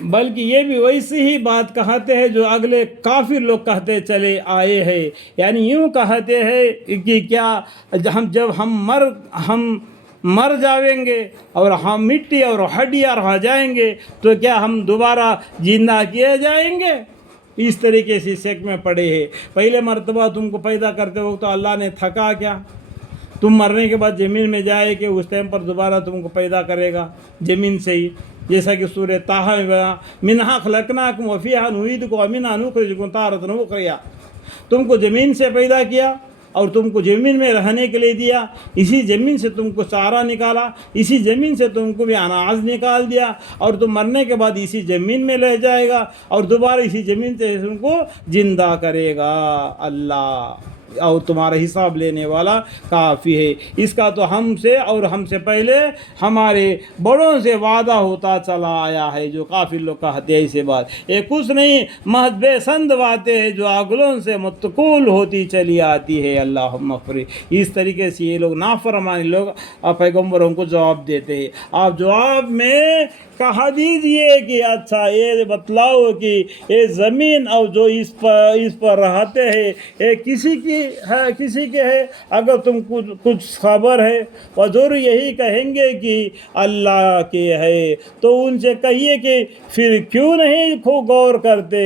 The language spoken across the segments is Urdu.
بلکہ یہ بھی ویسی ہی بات کہتے ہیں جو اگلے کافر لوگ کہتے چلے آئے ہیں، یعنی یوں کہتے ہیں کہ کیا جب ہم مر جاویں گے اور ہم مٹی اور ہڈیاں رہ جائیں گے تو کیا ہم دوبارہ زندہ کیے جائیں گے؟ اس طریقے سے شک میں پڑے ہیں۔ پہلے مرتبہ تم کو پیدا کرتے وقت تو اللہ نے تھکا کیا؟ تم مرنے کے بعد زمین میں جائے کہ اس ٹائم پر دوبارہ تم کو پیدا کرے گا زمین سے ہی، جیسا کہ سورہ طٰہٰ میں بیان منہا خلقناکم وفیہا نعیدکم ومنہا نخرجکم تارۃ اخری، تم کو زمین سے پیدا کیا اور تم کو زمین میں رہنے کے لیے دیا، اسی زمین سے تم کو چارہ نکالا، اسی زمین سے تم کو بھی اناج نکال دیا، اور تم مرنے کے بعد اسی زمین میں لے جائے گا اور دوبارہ اسی زمین سے تم کو زندہ کرے گا اللہ، اور تمہارا حساب لینے والا کافی ہے۔ اس کا تو ہم سے اور ہم سے پہلے ہمارے بڑوں سے وعدہ ہوتا چلا آیا ہے، جو کافی لوگ کہتے ہیں ایسے بات، یہ کچھ نہیں محض بے سند باتیں ہیں جو اگلوں سے متقول ہوتی چلی آتی ہے۔ اللہم اغفر۔ اس طریقے سے یہ لوگ نافرمانی لوگ پیغمبروں کو جواب دیتے ہیں۔ آپ جواب میں کہا دیجئے کہ اچھا یہ بتلاؤ کہ یہ زمین اور جو اس پر رہتے ہیں یہ کسی کے ہے؟ اگر تم کچھ خبر ہے وہ ضرور یہی کہیں گے کہ اللہ کے ہے، تو ان سے کہیے کہ پھر کیوں نہیں غور کرتے؟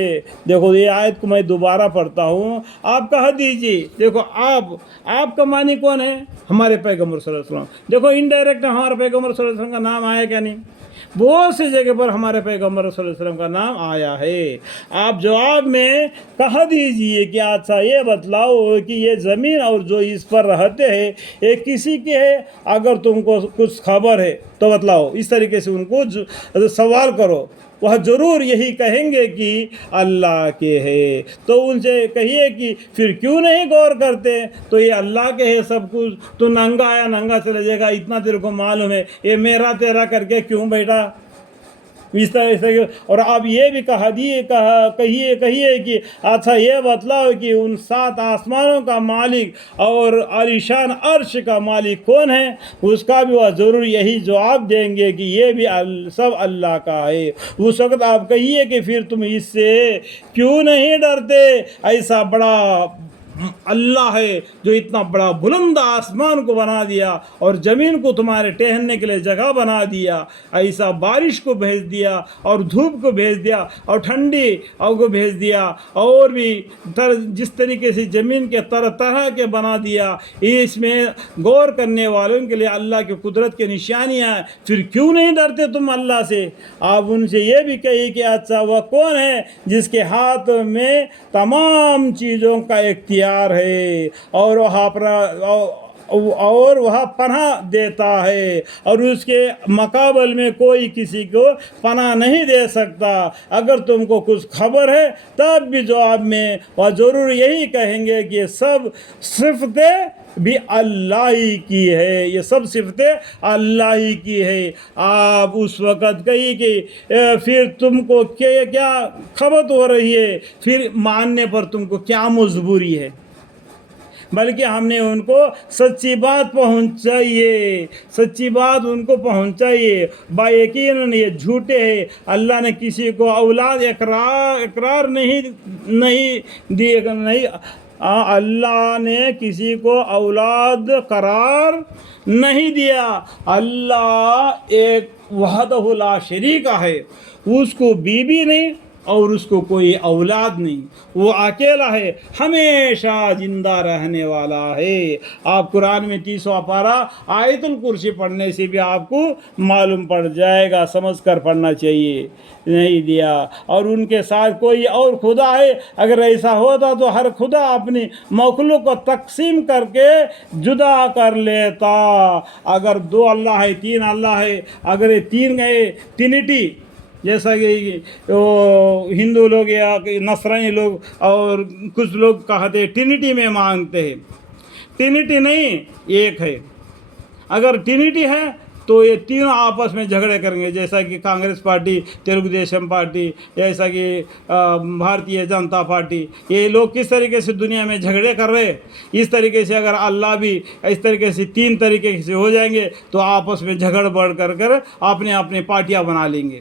دیکھو یہ آیت کو میں دوبارہ پڑھتا ہوں، آپ کہہ دیجئے، دیکھو آپ کا معنی کون ہے؟ ہمارے پیغمبر صلی اللہ علیہ وسلم۔ دیکھو انڈائریکٹ ہمارے پیغمبر صلی اللہ علیہ وسلم کا نام آیا کیا نہیں؟ بہت سی جگہ پر ہمارے پیغمبر صلی اللہ علیہ وسلم کا نام آیا ہے۔ آپ جواب میں کہہ دیجئے کہ اچھا یہ بتلاؤ کہ یہ زمین اور جو اس پر رہتے ہیں یہ کسی کے ہے؟ اگر تم کو کچھ خبر ہے تو بتلاؤ۔ اس طریقے سے ان کو سوال کرو، وہ ضرور یہی کہیں گے کہ اللہ کے ہے، تو ان سے کہیے کہ پھر کیوں نہیں غور کرتے؟ تو یہ اللہ کے ہے سب کچھ، تو ننگا آیا ننگا چلے جائے گا، اتنا تیرے کو معلوم ہے، یہ میرا تیرا کر کے کیوں بیٹھا؟ اس طرح اور آپ یہ بھی کہیے کہ اچھا یہ بتلاؤ کہ ان 7 آسمانوں کا مالک اور عالیشان عرش کا مالک کون ہے؟ اس کا بھی وہ ضرور یہی جواب دیں گے کہ یہ بھی سب اللہ کا ہے۔ اس وقت آپ کہیے کہ پھر تم اس سے کیوں نہیں ڈرتے؟ ایسا بڑا اللہ ہے جو اتنا بڑا بلند آسمان کو بنا دیا اور زمین کو تمہارے ٹہلنے کے لیے جگہ بنا دیا، ایسا بارش کو بھیج دیا اور دھوپ کو بھیج دیا اور ٹھنڈی کو بھیج دیا، اور بھی جس طریقے سے زمین کے طرح کے بنا دیا، اس میں غور کرنے والوں کے لیے اللہ کی قدرت کی نشانیاں ہیں، پھر کیوں نہیں ڈرتے تم اللہ سے؟ آپ ان سے یہ بھی کہیے کہ اچھا وہ کون ہے جس کے ہاتھ میں تمام چیزوں کا اختیار ہے اور وہاں پناہ دیتا ہے، اور اس کے مقابل میں کوئی کسی کو پناہ نہیں دے سکتا۔ اگر تم کو کچھ خبر ہے تب بھی جواب میں وہ ضرور یہی کہیں گے کہ یہ سب صفتیں بھی اللہ ہی کی ہے، یہ سب صفتیں اللہ ہی کی ہے۔ آپ اس وقت کہیے کہ پھر تم کو کیا خبر ہو رہی ہے، پھر ماننے پر تم کو کیا مجبوری ہے؟ بلکہ ہم نے ان کو سچی بات ان کو پہنچائیے، با یقیناً یہ جھوٹے ہیں۔ اللہ نے کسی کو اولاد اقرار نہیں دی، اللہ نے کسی کو اولاد قرار نہیں دیا۔ اللہ ایک وحدہ لا شریک ہے، اس کو بیوی نہیں اور اس کو کوئی اولاد نہیں، وہ اکیلا ہے، ہمیشہ زندہ رہنے والا ہے۔ آپ قرآن میں 30واں پارہ آیت الکرسی پڑھنے سے بھی آپ کو معلوم پڑ جائے گا، سمجھ کر پڑھنا چاہیے، نہیں دیا۔ اور ان کے ساتھ کوئی اور خدا ہے؟ اگر ایسا ہوتا تو ہر خدا اپنی مخلوق کو تقسیم کر کے جدا کر لیتا۔ اگر 2 اللہ ہے، 3 اللہ ہے، اگر یہ 3 گئے ٹرینٹی، جیسا کہ ہندو لوگ یا نصرانی لوگ اور کچھ لوگ کہتے ہیں ٹرینٹی میں مانگتے ہیں، ٹرینٹی نہیں، ایک ہے۔ اگر ٹرینٹی ہے تو یہ تینوں آپس میں جھگڑے کریں گے، جیسا کہ کانگریس پارٹی، تلگو دیشم پارٹی، جیسا کہ بھارتیہ جنتا پارٹی، یہ لوگ کس طریقے سے دنیا میں جھگڑے کر رہے ہیں، اس طریقے سے اگر اللہ بھی اس طریقے سے 3 طریقے سے ہو جائیں گے تو آپس میں جھگڑ بڑھ کر اپنے پارٹیاں بنا لیں گے۔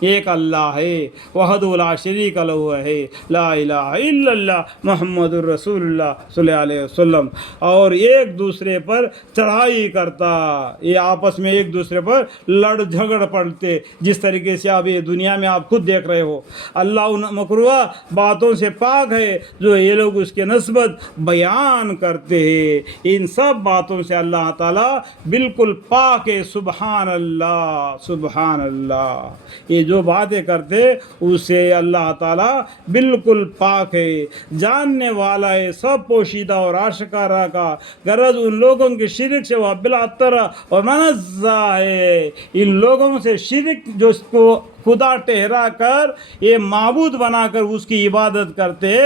ایک اللہ ہے، وحدہ لا شریک لہ ہے، لا الہ الا اللہ محمد الرسول اللہ صلی اللہ علیہ وسلم، اور ایک دوسرے پر چڑھائی کرتا، یہ آپس میں ایک دوسرے پر لڑ جھگڑ پڑتے، جس طریقے سے اب یہ دنیا میں آپ خود دیکھ رہے ہو۔ اللہ ان مکروہ باتوں سے پاک ہے جو یہ لوگ اس کے نسبت بیان کرتے ہیں، ان سب باتوں سے اللہ تعالیٰ بالکل پاک ہے۔ سبحان اللہ، سبحان اللہ، یہ جو باتیں کرتے اس سے اللہ تعالیٰ بالکل پاک ہے، جاننے والا ہے سب پوشیدہ اور آشکارا کا، غرض ان لوگوں کے شرک سے وہ بلاطر اور منزہ ہے، ان لوگوں سے شرک جو اس کو خدا ٹھہرا کر یہ معبود بنا کر اس کی عبادت کرتے،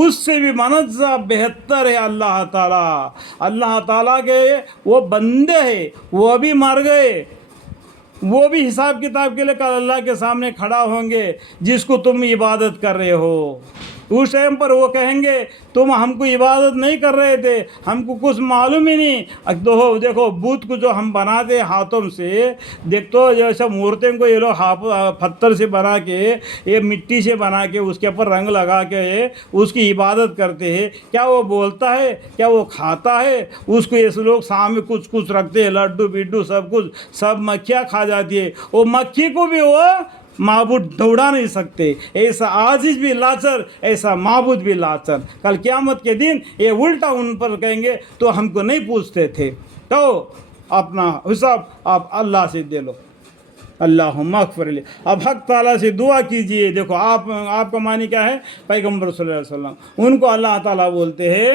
اس سے بھی منزہ بہتر ہے اللہ تعالیٰ۔ اللہ تعالیٰ کے وہ بندے ہیں، وہ بھی مر گئے، وہ بھی حساب کتاب کے لیے کل اللہ کے سامنے کھڑا ہوں گے، جس کو تم عبادت کر رہے ہو۔ اس ٹائم پر وہ کہیں گے تم ہم کو عبادت نہیں کر رہے تھے، ہم کو کچھ معلوم ہی نہیں۔ تو دیکھو بت کو جو ہم بناتے ہاتھوں سے، دیکھو جیسا مورتیں کو یہ لوگ پتھر سے بنا کے، یہ مٹی سے بنا کے اس کے اوپر رنگ لگا کے اس کی عبادت کرتے ہیں، کیا وہ بولتا ہے؟ کیا وہ کھاتا ہے؟ اس کو یہ لوگ سامنے کچھ کچھ رکھتے ہیں، لڈو بڈو سب کچھ، سب مکھیاں کھا جاتی ہے، وہ مکھی کو بھی وہ معبود دوڑا نہیں سکتے۔ ایسا عاجز بھی لاچر، ایسا معبود بھی لاچر۔ کل قیامت کے دن یہ الٹا ان پر کہیں گے تو ہم کو نہیں پوچھتے تھے، تو اپنا حساب آپ اللہ سے دے لو۔ اللہم اغفر لی۔ اب حق تعالیٰ سے دعا کیجئے۔ دیکھو آپ کا معنی کیا ہے؟ پیغمبر صلی اللہ علیہ وسلم، ان کو اللہ تعالیٰ بولتے ہیں